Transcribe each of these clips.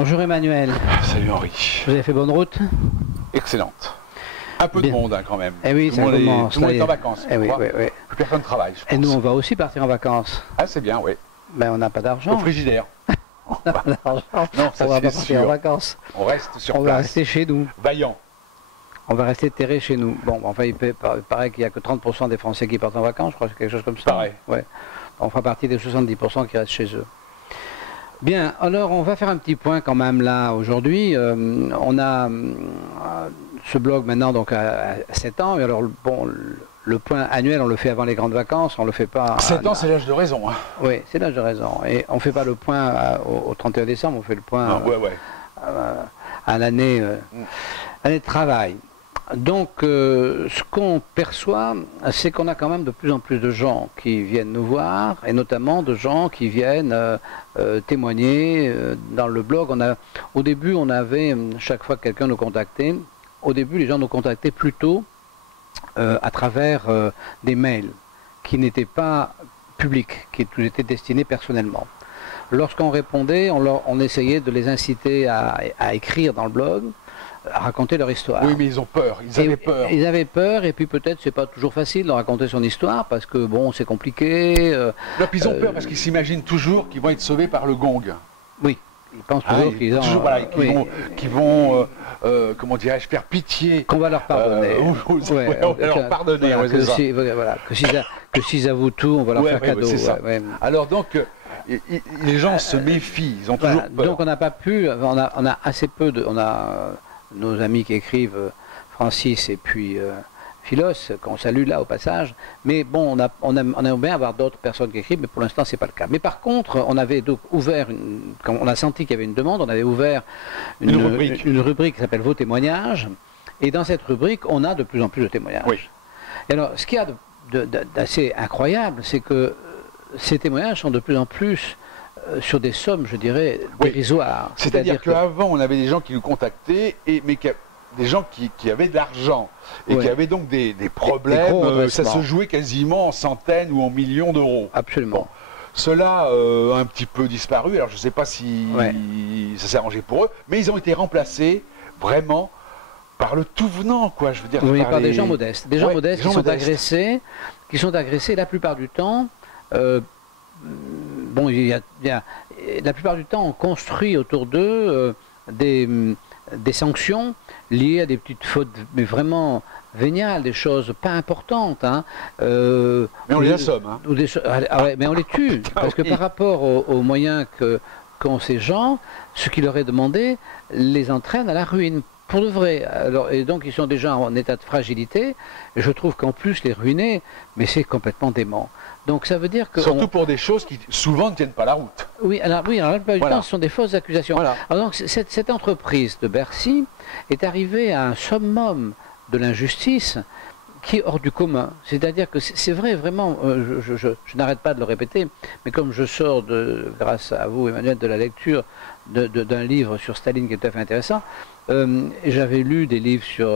Bonjour Emmanuel. Salut Henri. Vous avez fait bonne route? Excellente. Un peu Bien. de monde quand même. Eh oui, ça commence. Tout le monde est en vacances. Eh oui, oui, oui. Plus personne ne travaille, je pense. Et nous, on va aussi partir en vacances. Ah, c'est bien, oui. Ben, on n'a pas d'argent. Au frigidaire. On n'a pas d'argent. Non, ça On va c'est pas partir en sûr. vacances. On reste sur On va place. rester chez nous. Vaillant. On va rester terré chez nous. Bon, enfin, il paraît qu'il n'y a que 30% des Français qui partent en vacances, je crois que c'est quelque chose comme ça. Pareil. Ouais. On fera partie des 70% qui restent chez eux. Bien, alors on va faire un petit point quand même là aujourd'hui. On a ce blog maintenant donc à 7 ans. Et alors bon, le point annuel on le fait avant les grandes vacances, on le fait pas. 7 ans, c'est l'âge de raison. Hein. Oui, c'est l'âge de raison. Et on fait pas le point au 31 décembre, on fait le point à l'année de travail. Donc, ce qu'on perçoit, c'est qu'on a quand même de plus en plus de gens qui viennent nous voir, et notamment de gens qui viennent témoigner dans le blog. Au début, on avait, chaque fois que quelqu'un nous contactait, au début, les gens nous contactaient plutôt à travers des mails qui n'étaient pas publics, qui nous étaient destinés personnellement. Lorsqu'on répondait, on essayait de les inciter à écrire dans le blog, à raconter leur histoire. Oui, mais ils ont peur, ils avaient peur. Ils avaient peur, et puis peut-être c'est pas toujours facile de raconter son histoire, parce que bon, c'est compliqué. Non, puis ils ont peur parce qu'ils s'imaginent toujours qu'ils vont être sauvés par le gong. Oui, ils pensent toujours qu'ils vont comment dirais-je, faire pitié. Qu'on va leur pardonner. On va leur pardonner, que s'ils avouent tout, on va leur faire cadeau. Alors donc, les gens se méfient, ils ont toujours peur. Donc on n'a pas pu, on a assez peu de... On a nos amis qui écrivent, Francis et puis Philos, qu'on salue là au passage, mais bon, on aimerait bien avoir d'autres personnes qui écrivent, mais pour l'instant c'est pas le cas. Mais par contre, on avait donc ouvert, quand on a senti qu'il y avait une demande, on avait ouvert une rubrique qui s'appelle Vos témoignages, et dans cette rubrique, on a de plus en plus de témoignages. Oui. Et alors, ce qu'il y a d'assez incroyable, c'est que ces témoignages sont de plus en plus sur des sommes, je dirais, dérisoires. C'est-à-dire qu'avant, on avait des gens qui nous contactaient, des gens qui avaient de l'argent et qui avaient donc des problèmes. Ça se jouait quasiment en centaines ou en millions d'euros. Absolument. Bon. Cela a un petit peu disparu. Alors je ne sais pas si ça s'est arrangé pour eux, mais ils ont été remplacés vraiment par le tout venant, quoi. Je veux dire. Oui, par des gens modestes. Des gens modestes qui sont agressés la plupart du temps. Bon, la plupart du temps, on construit autour d'eux des sanctions liées à des petites fautes, mais vraiment véniales, des choses pas importantes. Hein. Mais on les assomme. Hein. Mais on les tue, parce que par rapport aux moyens qu'ont ces gens, ce qui leur est demandé les entraîne à la ruine. Pour de vrai. Alors, et donc ils sont déjà en état de fragilité, et je trouve qu'en plus les ruiner, mais c'est complètement dément. Donc ça veut dire que... Surtout pour des choses qui souvent ne tiennent pas la route. Oui, alors la plupart du temps, ce sont des fausses accusations. Voilà. Alors donc cette entreprise de Bercy est arrivée à un summum de l'injustice qui est hors du commun. C'est-à-dire que c'est vrai, vraiment, je n'arrête pas de le répéter, mais comme je sors, grâce à vous Emmanuel, de la lecture d'un livre sur Staline qui est tout à fait intéressant, j'avais lu des livres sur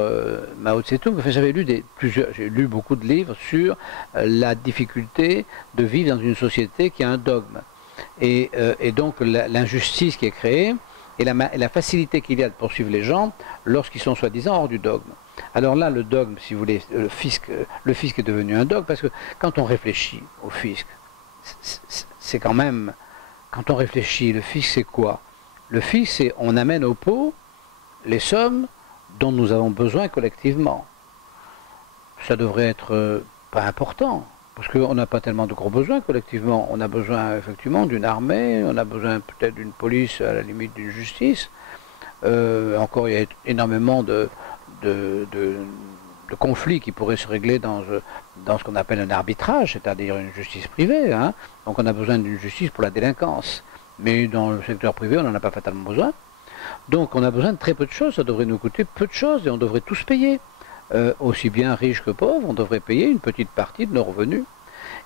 Mao Tse-tung, enfin, j'ai lu beaucoup de livres sur la difficulté de vivre dans une société qui a un dogme. Et donc l'injustice qui est créée et la facilité qu'il y a de poursuivre les gens lorsqu'ils sont soi-disant hors du dogme. Alors là, le dogme, si vous voulez, le fisc est devenu un dogme, parce que quand on réfléchit au fisc, c'est quand même, quand on réfléchit, le fisc c'est quoi? Le fisc c'est on amène au pot les sommes dont nous avons besoin collectivement. Ça devrait être pas important, parce qu'on n'a pas tellement de gros besoins collectivement. On a besoin effectivement d'une armée, on a besoin peut-être d'une police, à la limite d'une justice. Encore, il y a énormément de conflits qui pourraient se régler dans ce qu'on appelle un arbitrage, c'est-à-dire une justice privée. Hein. Donc on a besoin d'une justice pour la délinquance. Mais dans le secteur privé, on n'en a pas fatalement besoin. Donc on a besoin de très peu de choses, ça devrait nous coûter peu de choses et on devrait tous payer. Aussi bien riches que pauvres, on devrait payer une petite partie de nos revenus.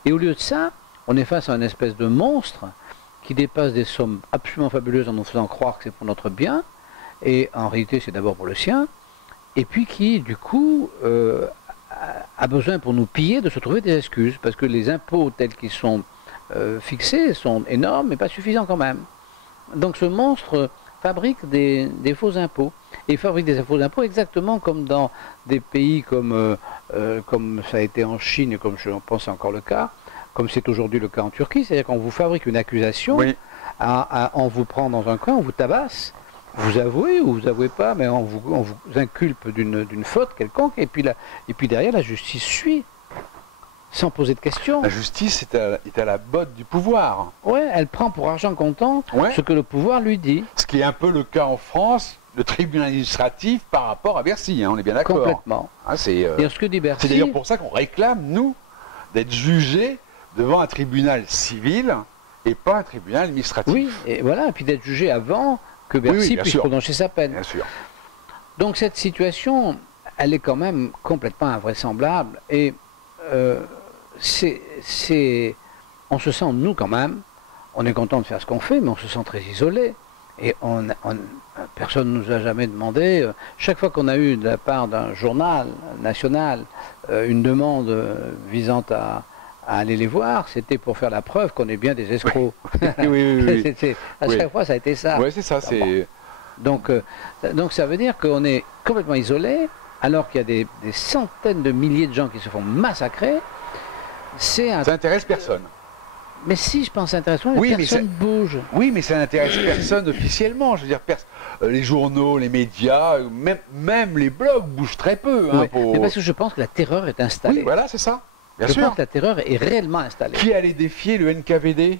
Et au lieu de ça, on est face à une espèce de monstre qui dépasse des sommes absolument fabuleuses en nous faisant croire que c'est pour notre bien, et en réalité c'est d'abord pour le sien, et puis qui du coup a besoin pour nous piller de se trouver des excuses, parce que les impôts tels qu'ils sont fixés sont énormes mais pas suffisants quand même. Donc ce monstre fabriquent des faux impôts. Et ils fabriquent des faux impôts exactement comme dans des pays comme ça a été en Chine, et comme je pense c'est encore le cas, comme c'est aujourd'hui le cas en Turquie. C'est-à-dire qu'on vous fabrique une accusation, on vous prend dans un coin, on vous tabasse, vous avouez ou vous avouez pas, mais on vous inculpe d'une faute quelconque, et puis derrière la justice suit. Sans poser de questions. La justice est à la botte du pouvoir. Oui, elle prend pour argent comptant ce que le pouvoir lui dit. Ce qui est un peu le cas en France, le tribunal administratif par rapport à Bercy, hein, on est bien d'accord. Complètement. Hein, c'est Bercy... d'ailleurs pour ça qu'on réclame, nous, d'être jugés devant un tribunal civil et pas un tribunal administratif. Oui, et voilà, et puis d'être jugé avant que Bercy puisse prononcer sa peine. Bien sûr. Donc cette situation, elle est quand même complètement invraisemblable, et on se sent, nous quand même, on est content de faire ce qu'on fait, mais on se sent très isolé. Et personne ne nous a jamais demandé, chaque fois qu'on a eu de la part d'un journal national une demande visant à aller les voir, c'était pour faire la preuve qu'on est bien des escrocs. Oui. À chaque fois, ça a été ça. Oui, c'est ça. Donc ça veut dire qu'on est complètement isolé, alors qu'il y a des centaines de milliers de gens qui se font massacrer. Ça n'intéresse personne. Mais si, je pense intéressant, personne ne bouge. Oui, mais ça n'intéresse personne officiellement. Je veux dire, les journaux, les médias, même les blogs bougent très peu. Hein, mais parce que je pense que la terreur est installée. Oui, voilà, c'est ça. Bien sûr. Je pense que la terreur est réellement installée. Qui allait défier le NKVD?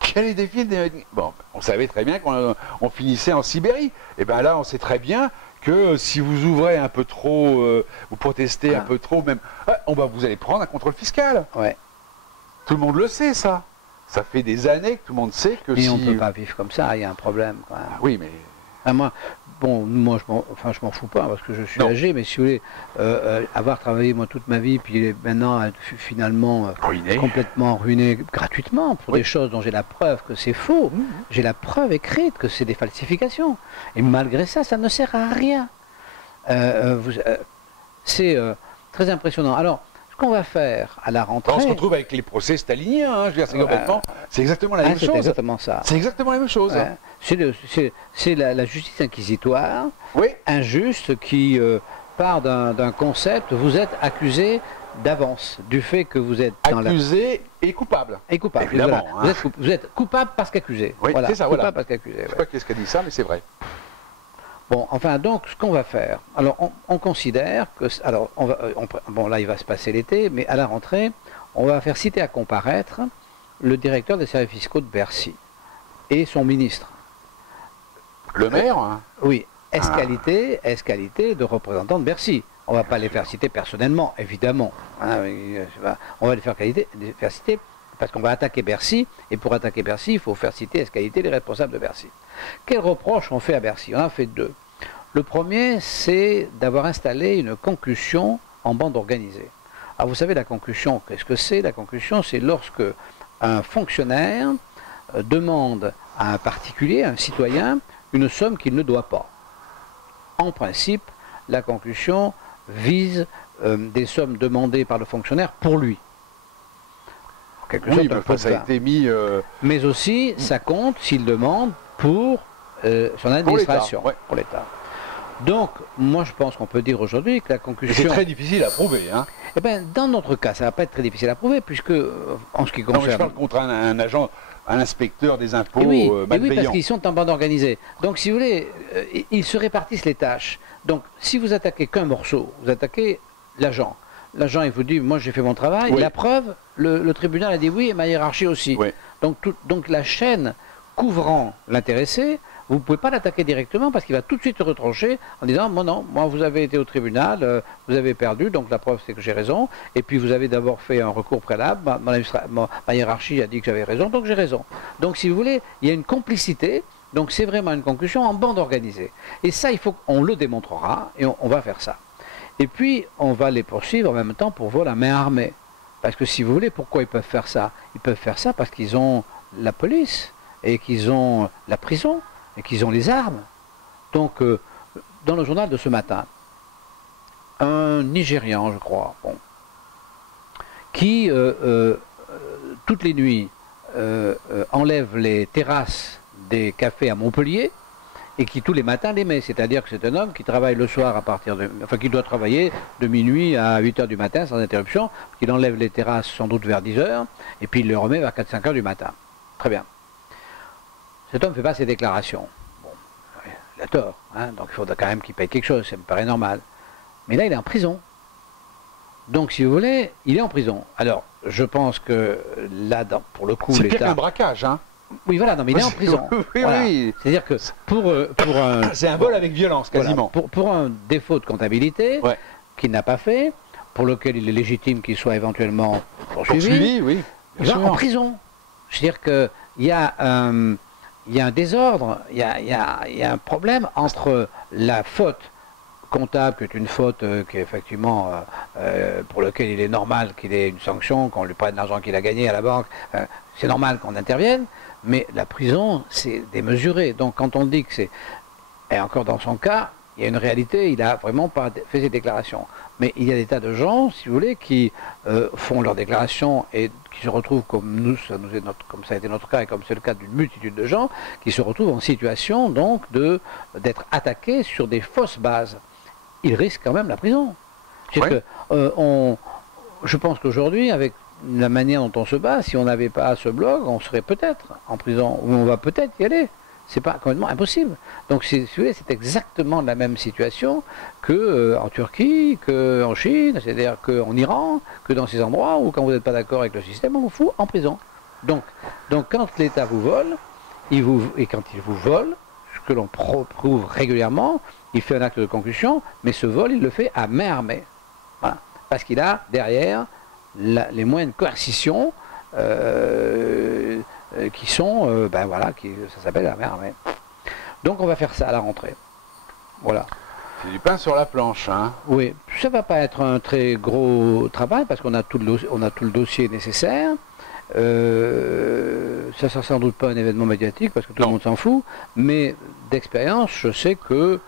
Qui allait défier Bon, on savait très bien qu'on finissait en Sibérie. Et bien là, on sait très bien que si vous ouvrez un peu trop, vous protestez un peu trop, même, vous allez prendre un contrôle fiscal. Ouais. Tout le monde le sait, ça. Ça fait des années que tout le monde sait que mais on ne peut pas vivre comme ça, il y a un problème. Quand même. Oui, mais... moi je m'en fous pas parce que je suis âgé, mais si vous voulez, avoir travaillé moi toute ma vie, puis maintenant être finalement complètement ruiné gratuitement pour des choses dont j'ai la preuve que c'est faux, j'ai la preuve écrite que c'est des falsifications. Et malgré ça, ça ne sert à rien. C'est très impressionnant. Alors, ce qu'on va faire à la rentrée... On se retrouve avec les procès staliniens, hein, je veux dire, c'est exactement la même chose. C'est exactement ça. C'est exactement la même chose. C'est la justice inquisitoire, injuste, qui part d'un concept. Vous êtes accusé d'avance du fait que vous êtes accusé et coupable. Et coupable, évidemment. Voilà. Vous êtes coupable parce qu'accusé. Oui, c'est ça, coupable parce qu'accusé. Je ne sais pas qu'est-ce qu'a dit ça, mais c'est vrai. Bon, enfin, donc, ce qu'on va faire, alors, on considère que, alors, bon, là, il va se passer l'été, mais à la rentrée, on va faire citer à comparaître le directeur des services fiscaux de Bercy et son ministre. Le maire hein. Oui, est-ce qualité de représentant de Bercy. On ne va pas les faire citer personnellement, évidemment. Hein, on va les faire citer parce qu'on va attaquer Bercy, et pour attaquer Bercy, il faut faire citer est-ce-qualité les responsables de Bercy. Quels reproches on fait à Bercy? On en a fait deux. Le premier, c'est d'avoir installé une concussion en bande organisée. Alors vous savez, la concussion, qu'est-ce que c'est? La concussion, c'est lorsque un fonctionnaire demande à un particulier, à un citoyen, une somme qu'il ne doit pas. En principe, la concussion vise des sommes demandées par le fonctionnaire pour lui. Ça a été mis... Mais aussi, ça compte s'il demande pour son administration, pour l'État. Donc, moi je pense qu'on peut dire aujourd'hui que la concussion... C'est très difficile à prouver. Hein. Eh bien, dans notre cas, ça ne va pas être très difficile à prouver, puisque, en ce qui concerne... Non, je parle contre un agent, un inspecteur des impôts malveillant. Oui, parce qu'ils sont en bande organisée. Donc, si vous voulez, ils se répartissent les tâches. Donc, si vous attaquez qu'un morceau, vous attaquez l'agent. L'agent, il vous dit, moi j'ai fait mon travail. La preuve, le tribunal a dit oui, et ma hiérarchie aussi. Donc la chaîne couvrant l'intéressé, vous ne pouvez pas l'attaquer directement parce qu'il va tout de suite se retrancher en disant, non, moi vous avez été au tribunal, vous avez perdu, donc la preuve c'est que j'ai raison. Et puis vous avez d'abord fait un recours préalable, ma hiérarchie a dit que j'avais raison, donc j'ai raison. Donc si vous voulez, il y a une complicité. Donc c'est vraiment une concussion en bande organisée. Et ça, on le démontrera et on va faire ça. Et puis, on va les poursuivre en même temps pour vol à main armée. Parce que si vous voulez, pourquoi ils peuvent faire ça? Ils peuvent faire ça parce qu'ils ont la police, et qu'ils ont la prison, et qu'ils ont les armes. Donc, dans le journal de ce matin, un Nigérian, je crois, qui, toutes les nuits, enlève les terrasses des cafés à Montpellier, et qui tous les matins les met. C'est-à-dire que c'est un homme qui travaille le soir à partir de... Enfin, qui doit travailler de minuit à 8 heures du matin sans interruption, qu'il enlève les terrasses sans doute vers 10 heures, et puis il les remet vers 4-5 heures du matin. Très bien. Cet homme ne fait pas ses déclarations. Bon, il a tort, hein, donc il faudra quand même qu'il paye quelque chose, ça me paraît normal. Mais là, il est en prison. Donc, si vous voulez, il est en prison. Alors, je pense que là, pour le coup, l'État... C'est pire qu'un braquage, hein. Oui, voilà, non, mais il est en prison. Oui, voilà. oui. C'est-à-dire que pour un... C'est un vol avec violence, quasiment. Voilà, pour un défaut de comptabilité qu'il n'a pas fait, pour lequel il est légitime qu'il soit éventuellement poursuivi, oui. Il va en prison. C'est-à-dire qu'il y a un désordre, il y a un problème entre la faute comptable, qui est une faute qui est effectivement pour laquelle il est normal qu'il ait une sanction, qu'on lui prenne l'argent qu'il a gagné à la banque, c'est normal qu'on intervienne, mais la prison, c'est démesuré. Donc quand on dit que c'est... Et encore dans son cas, il y a une réalité, il n'a vraiment pas fait ses déclarations. Mais il y a des tas de gens, si vous voulez, qui font leurs déclarations et qui se retrouvent, comme comme ça a été notre cas et comme c'est le cas d'une multitude de gens, qui se retrouvent en situation donc d'être attaqués sur des fausses bases. Ils risquent quand même la prison. Ouais. Je pense qu'aujourd'hui, avec la manière dont on se bat, si on n'avait pas ce blog, on serait peut-être en prison, ou on va peut-être y aller. C'est pas complètement impossible. Donc, si vous voulez, c'est exactement la même situation qu'en Turquie, qu'en Chine, c'est-à-dire qu'en Iran, que dans ces endroits où, quand vous n'êtes pas d'accord avec le système, on vous fout en prison. Donc quand l'État vous vole, et quand il vous vole, ce que l'on prouve régulièrement, il fait un acte de concussion, mais ce vol, il le fait à main armée. Voilà. Parce qu'il a derrière les moyens de coercition qui sont, ça s'appelle la main armée. Donc on va faire ça à la rentrée. Voilà. C'est du pain sur la planche, hein. Oui, ça ne va pas être un très gros travail parce qu'on a tout le dossier nécessaire. Ça ne sera sans doute pas un événement médiatique parce que tout le monde s'en fout, mais d'expérience, je sais que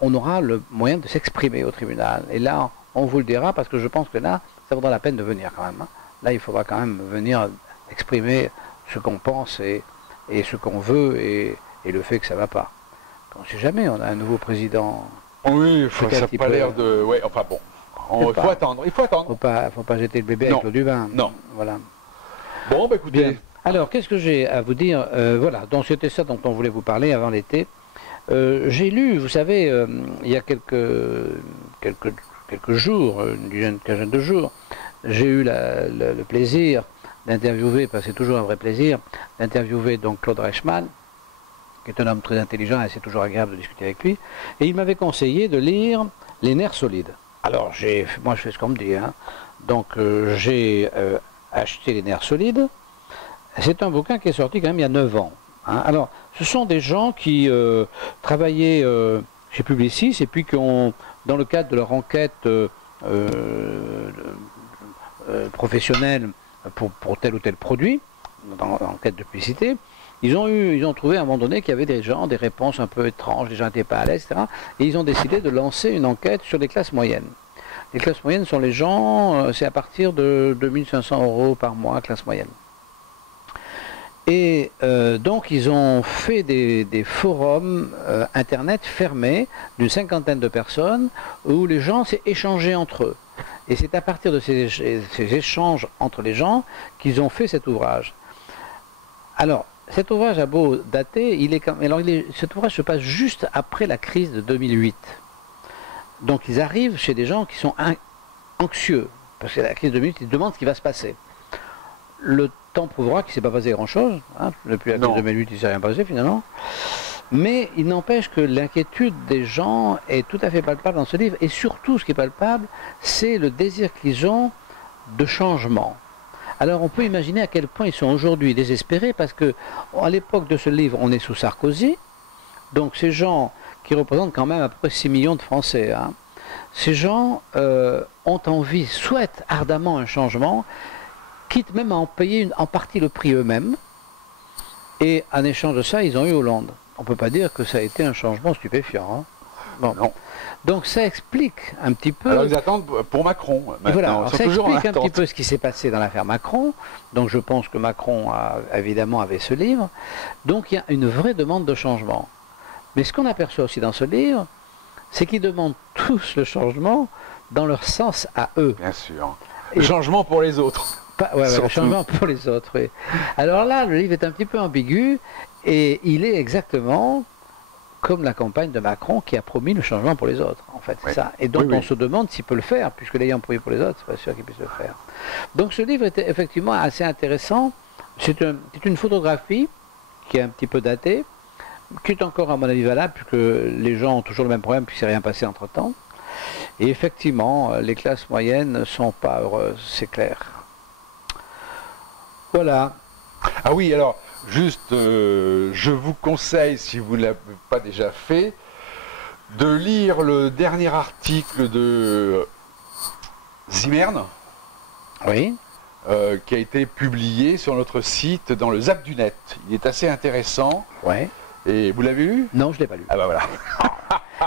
on aura le moyen de s'exprimer au tribunal. Et là, on vous le dira parce que je pense que là, ça vaudra la peine de venir quand même. Hein. Là, il faudra quand même venir exprimer ce qu'on pense et ce qu'on veut et le fait que ça ne va pas. On ne sait jamais, on a un nouveau président. Oui, ça n'a pas l'air de... Ouais, enfin bon, il faut attendre. Il ne faut pas jeter le bébé avec l'eau du bain. Non. Voilà. Bon, bah écoutez... Bien. Alors, qu'est-ce que j'ai à vous dire voilà, donc c'était ça dont on voulait vous parler avant l'été. J'ai lu, vous savez, il y a quelques jours, une quinzaine de jours, j'ai eu le plaisir d'interviewer, parce que c'est toujours un vrai plaisir, d'interviewer donc Claude Reichmann, qui est un homme très intelligent et c'est toujours agréable de discuter avec lui, et il m'avait conseillé de lire Les nerfs solides. Alors, moi je fais ce qu'on me dit, hein. Donc j'ai acheté Les nerfs solides. C'est un bouquin qui est sorti quand même il y a 9 ans. Hein. Alors, ce sont des gens qui travaillaient chez Publicis et puis qui ont, dans le cadre de leur enquête professionnelle pour tel ou tel produit, dans l'enquête de publicité, ils ont trouvé à un moment donné qu'il y avait des gens, des réponses un peu étranges, les gens n'étaient pas à l'aise, etc. Et ils ont décidé de lancer une enquête sur les classes moyennes. Les classes moyennes sont les gens, c'est à partir de 2500 € par mois, classe moyenne. Et donc ils ont fait des forums internet fermés d'une 50aine de personnes où les gens s'est échangé entre eux. Et c'est à partir de ces échanges entre les gens qu'ils ont fait cet ouvrage. Alors, cet ouvrage a beau dater, cet ouvrage se passe juste après la crise de 2008. Donc ils arrivent chez des gens qui sont anxieux, parce que la crise de 2008, ils demandent ce qui va se passer. Le temps prouvera qu'il ne s'est pas passé grand-chose, hein, depuis la crise de 2008, il ne s'est rien passé finalement. Mais il n'empêche que l'inquiétude des gens est tout à fait palpable dans ce livre. Et surtout, ce qui est palpable, c'est le désir qu'ils ont de changement. Alors on peut imaginer à quel point ils sont aujourd'hui désespérés, parce qu'à l'époque de ce livre, on est sous Sarkozy. Donc ces gens qui représentent quand même à peu près 6 millions de Français, hein, ces gens ont envie, souhaitent ardemment un changement, quitte même à en payer en partie le prix eux-mêmes. Et en échange de ça, ils ont eu Hollande. On ne peut pas dire que ça a été un changement stupéfiant. Hein. Bon. Non. Donc ça explique un petit peu... Alors ils attendent pour Macron. Voilà, ça explique un petit peu ce qui s'est passé dans l'affaire Macron. Donc je pense que Macron évidemment avait ce livre. Donc il y a une vraie demande de changement. Mais ce qu'on aperçoit aussi dans ce livre, c'est qu'ils demandent tous le changement dans leur sens à eux. Bien sûr. Le changement pour les autres. Le changement pour les autres, oui. Alors là, le livre est un petit peu ambigu, et il est exactement comme la campagne de Macron qui a promis le changement pour les autres, en fait, c'est ça. Et donc on se demande s'il peut le faire, puisque l'ayant promis pour les autres, c'est pas sûr qu'il puisse le faire. Donc ce livre était effectivement assez intéressant. C'est une photographie qui est un petit peu datée, qui est encore à mon avis valable, puisque les gens ont toujours le même problème, puisqu'il ne s'est rien passé entre-temps. Et effectivement, les classes moyennes ne sont pas heureuses, c'est clair. Voilà. Ah oui, alors, juste, je vous conseille, si vous ne l'avez pas déjà fait, de lire le dernier article de Zimmern, oui. Qui a été publié sur notre site dans le Zap du Net. Il est assez intéressant. Ouais. Et vous l'avez lu? Non, je ne l'ai pas lu. Ah bah voilà.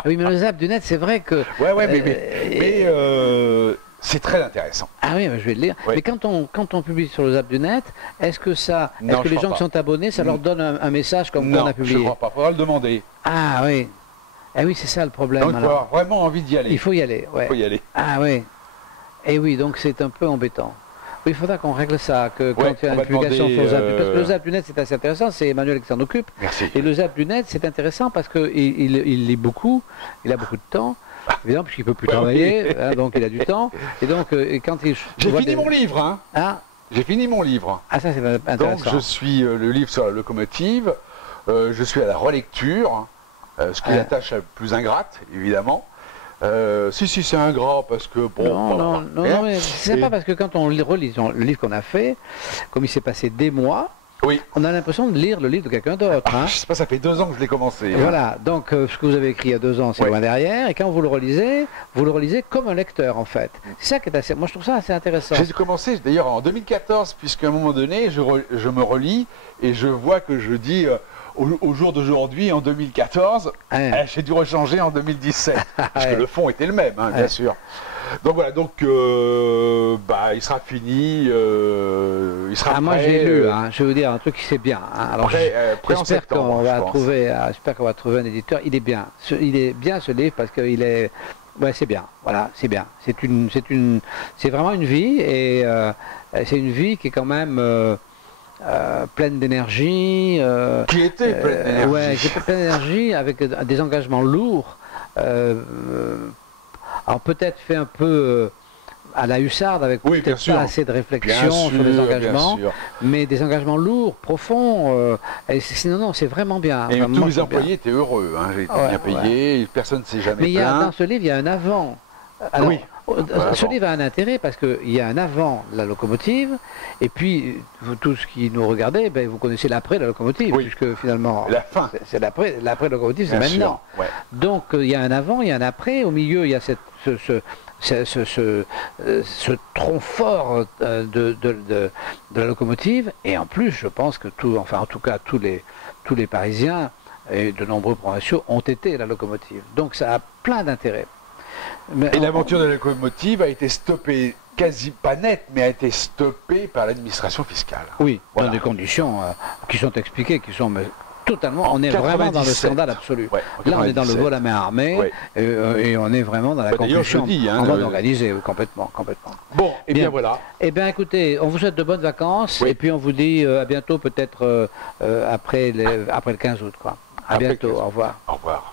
Oui, mais le Zap du Net, c'est vrai que... mais c'est très intéressant. Ah oui, je vais le lire. Oui. Mais quand on publie sur le Zap du Net, est-ce que les gens qui sont abonnés, ça leur donne un message comme quoi on a publié? Non, je ne crois pas. Il faudra le demander. Ah oui. Ah oui, c'est ça le problème. Donc il faut avoir vraiment envie d'y aller. Il faut y aller, ouais. Il faut y aller. Ah oui. Et oui, donc c'est un peu embêtant. Oui, il faudra qu'on règle ça, que quand il y a une publication sur le Zap, parce que le Zap du Net c'est assez intéressant, c'est Emmanuel qui s'en occupe. Merci. Et le Zap du Net c'est intéressant parce qu'il lit beaucoup, il a beaucoup de temps, évidemment puisqu'il ne peut plus travailler, hein, donc il a du temps. Et donc quand il... J'ai fini mon livre, hein. Ah. J'ai fini mon livre. Ah ça c'est intéressant. Donc je suis le livre sur la locomotive, je suis à la relecture, ce qui est la tâche la plus ingrate, évidemment. Si c'est ingrat parce que bon. Non, mais c'est sympa parce que quand on relit le livre qu'on a fait, comme il s'est passé des mois, oui. On a l'impression de lire le livre de quelqu'un d'autre. Hein. Je sais pas, ça fait 2 ans que je l'ai commencé. Voilà, donc ce que vous avez écrit il y a 2 ans, c'est loin derrière, et quand vous le relisez comme un lecteur en fait. C'est ça qui est assez. Moi je trouve ça assez intéressant. J'ai commencé d'ailleurs en 2014, puisqu'à un moment donné, je me relis et je vois que je dis. Au jour d'aujourd'hui, en 2014, j'ai dû rechanger en 2017, parce que le fond était le même, hein, bien sûr. Donc voilà, donc il sera fini, il sera prêt. Moi j'ai lu, je vais vous dire un truc qui c'est bien. Alors j'espère qu'on va trouver un éditeur. Il est bien ce livre parce qu'il est, c'est bien. Voilà, c'est bien. C'est vraiment une vie et c'est une vie qui est quand même. Pleine d'énergie. Qui était pleine d'énergie. Ouais, qui était pleine d'énergie avec des engagements lourds. Alors peut-être fait un peu à la hussarde avec peut-être pas assez de réflexion sur les engagements, mais des engagements lourds, profonds. Non, c'est vraiment bien. Et tous les employés étaient heureux. Hein, j'ai été bien payé, personne ne s'est jamais plaint. Mais dans ce livre, il y a un avant. Alors, oui. Ce livre a un intérêt parce qu'il y a un avant la locomotive et puis vous tous qui nous regardez, vous connaissez l'après la locomotive puisque finalement la fin c'est l'après la locomotive c'est maintenant. Donc il y a un avant, il y a un après, au milieu il y a ce tronc fort de la locomotive et en plus je pense que en tout cas tous les Parisiens et de nombreux provinciaux ont été la locomotive. Donc ça a plein d'intérêts. Et l'aventure de la locomotive a été stoppée, quasi pas nette, mais a été stoppée par l'administration fiscale. Oui, dans des conditions qui sont expliquées, qui sont totalement... On est vraiment dans le scandale absolu. Là, on est dans le vol à main armée, et on est vraiment dans la concussion en mode organisé, complètement. Bon, et bien voilà. Eh bien, écoutez, on vous souhaite de bonnes vacances, et puis on vous dit à bientôt, peut-être après le 15 août. À bientôt, au revoir. Au revoir.